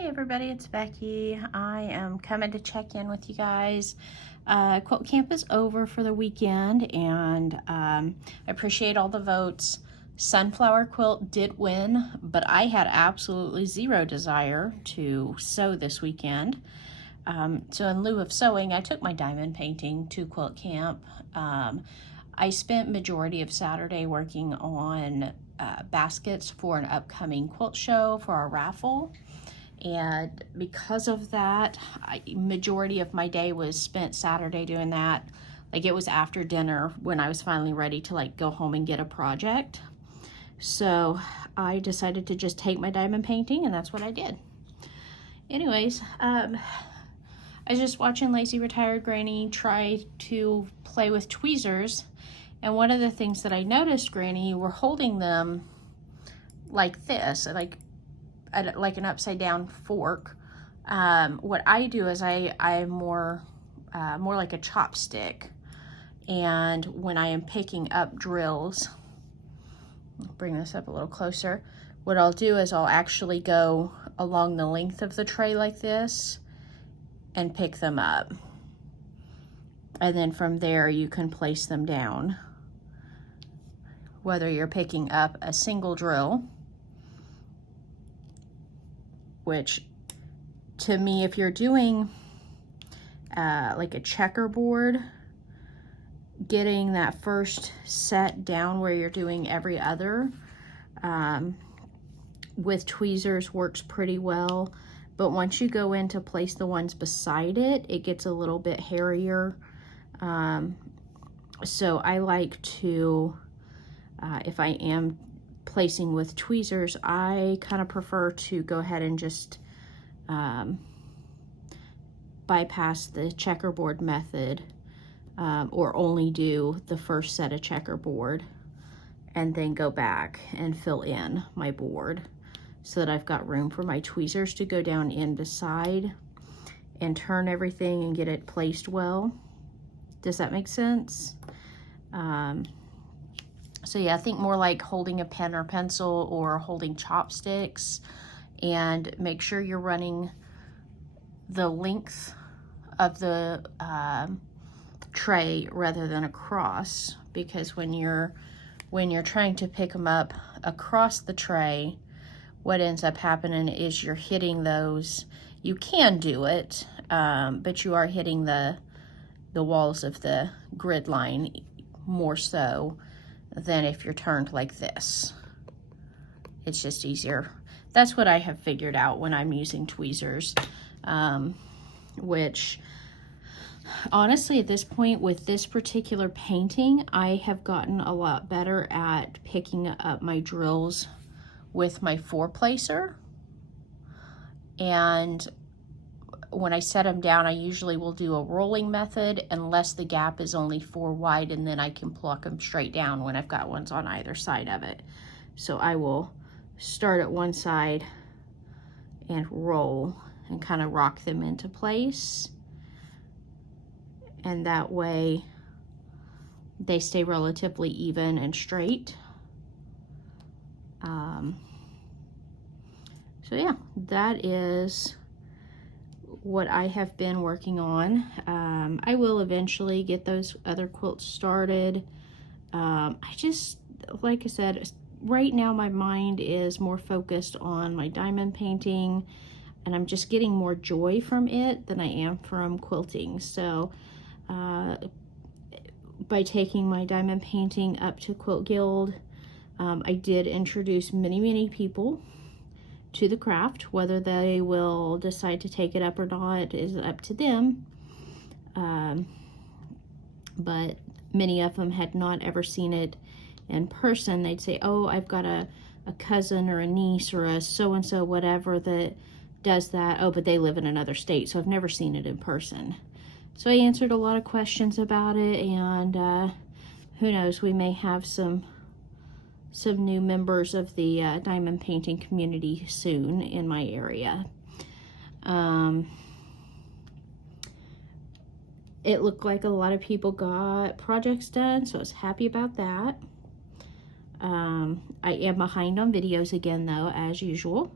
Hi everybody, it's Becky. I am coming to check in with you guys. Quilt camp is over for the weekend, and I appreciate all the votes. Sunflower quilt did win, but I had absolutely zero desire to sew this weekend. So in lieu of sewing, I took my diamond painting to quilt camp. I spent majority of Saturday working on baskets for an upcoming quilt show for our raffle. And because of that, majority of my day was spent Saturday doing that. Like, it was after dinner when I was finally ready to like go home and get a project. So I decided to just take my diamond painting, and that's what I did. Anyways, I was just watching Lazy Retired Granny try to play with tweezers. And one of the things that I noticed, Granny, you were holding them like this, like an upside down fork. What I do is I'm more like a chopstick, and when I am picking up drills, I'll bring this up a little closer. What I'll do is I'll actually go along the length of the tray like this and pick them up, and then from there you can place them down, whether you're picking up a single drill, which to me, if you're doing like a checkerboard, getting that first set down where you're doing every other with tweezers works pretty well. But once you go in to place the ones beside it, it gets a little bit hairier. So I like to, if I am placing with tweezers, I kind of prefer to go ahead and just bypass the checkerboard method, or only do the first set of checkerboard and then go back and fill in my board so that I've got room for my tweezers to go down in beside and turn everything and get it placed well. Does that make sense? So yeah, I think more like holding a pen or pencil or holding chopsticks, and make sure you're running the length of the tray rather than across, because when you're trying to pick them up across the tray, what ends up happening is you're hitting those. You can do it, but you are hitting the walls of the grid line more so than if you're turned like this. It's just easier. That's what I have figured out when I'm using tweezers, which honestly at this point with this particular painting, I have gotten a lot better at picking up my drills with my four placer. And when I set them down, I usually will do a rolling method unless the gap is only 4 wide, and then I can pluck them straight down when I've got ones on either side of it. So I will start at one side and roll and kind of rock them into place. And that way they stay relatively even and straight. So yeah, that is what I have been working on. I will eventually get those other quilts started. I just, like I said, right now my mind is more focused on my diamond painting, and I'm just getting more joy from it than I am from quilting. So by taking my diamond painting up to Quilt Guild, I did introduce many people to the craft. Whether they will decide to take it up or not is up to them. But many of them had not ever seen it in person. They'd say, oh, I've got a cousin or a niece or a so-and-so whatever that does that. Oh, but they live in another state, so I've never seen it in person. So I answered a lot of questions about it, and who knows, we may have some new members of the diamond painting community soon in my area. It looked like a lot of people got projects done, so I was happy about that. I am behind on videos again though, as usual.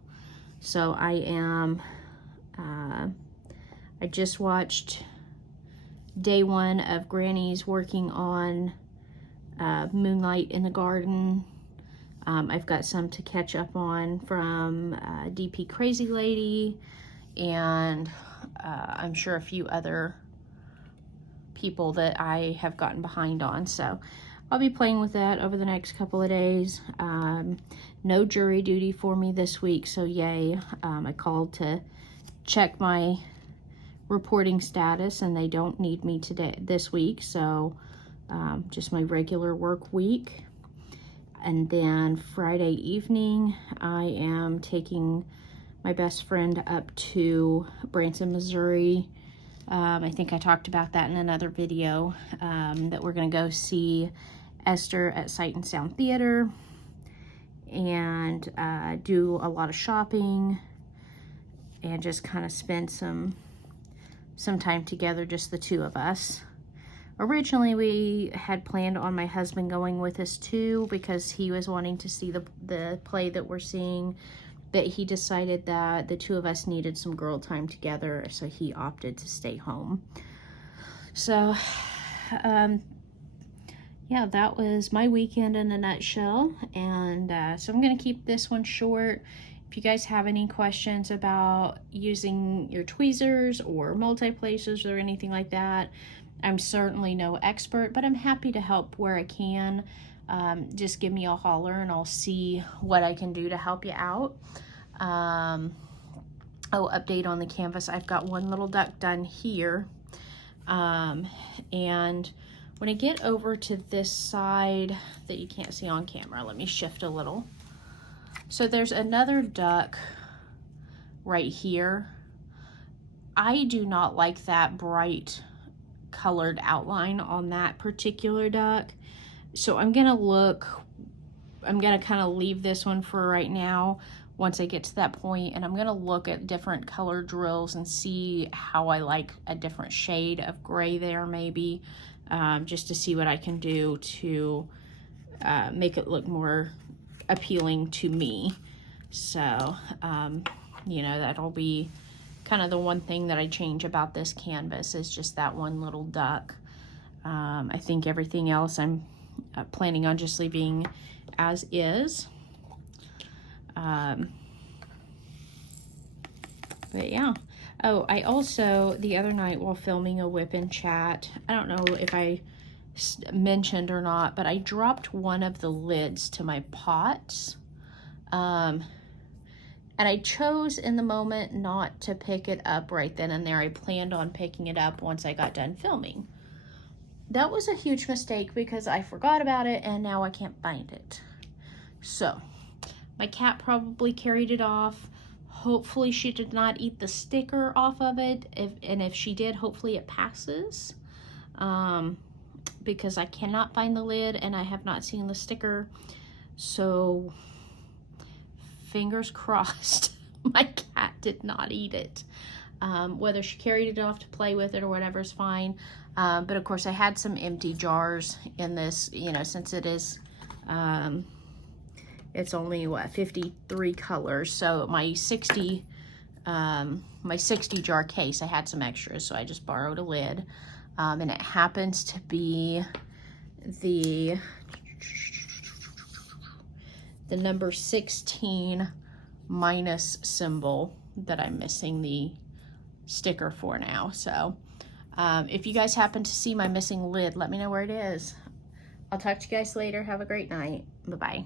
So I am, I just watched day 1 of Granny's working on Moonlight in the Garden. I've got some to catch up on from DP Crazy Lady, and I'm sure a few other people that I have gotten behind on. So I'll be playing with that over the next couple of days. No jury duty for me this week, so yay. I called to check my reporting status, and they don't need me this week, so just my regular work week. And then Friday evening, I am taking my best friend up to Branson, Missouri. I think I talked about that in another video, that we're going to go see Esther at Sight and Sound Theater and do a lot of shopping and just kind of spend some time together, just the two of us. Originally, we had planned on my husband going with us too, because he was wanting to see the play that we're seeing, but he decided that the two of us needed some girl time together, so he opted to stay home. So, yeah, that was my weekend in a nutshell, and so I'm going to keep this one short. If you guys have any questions about using your tweezers or multi-placers or anything like that, I'm certainly no expert, but I'm happy to help where I can. Just give me a holler and I'll see what I can do to help you out. Oh, update on the canvas. I've got one little duck done here. And when I get over to this side that you can't see on camera, let me shift a little. So there's another duck right here. I do not like that bright colored outline on that particular duck. So I'm gonna kind of leave this one for right now once I get to that point, and I'm gonna look at different color drills and see how I like a different shade of gray there, maybe, just to see what I can do to make it look more appealing to me. So, you know, that'll be kind of the one thing that I change about this canvas, is just that one little duck. I think everything else I'm planning on just leaving as is. But yeah. Oh, I also, the other night while filming a whip and chat, I don't know if I mentioned or not, but I dropped one of the lids to my pots. And I chose in the moment not to pick it up right then and there. I planned on picking it up once I got done filming. That was a huge mistake because I forgot about it and now I can't find it. So, my cat probably carried it off. Hopefully she did not eat the sticker off of it. If she did, hopefully it passes. Because I cannot find the lid and I have not seen the sticker. So, fingers crossed my cat did not eat it. Whether she carried it off to play with it or whatever is fine. But of course I had some empty jars in this, you know, since it is, it's only what, 53 colors. So my 60 jar case, I had some extras, so I just borrowed a lid. And it happens to be the number 16 minus symbol that I'm missing the sticker for now. So if you guys happen to see my missing lid, let me know where it is. I'll talk to you guys later. Have a great night. Bye-bye.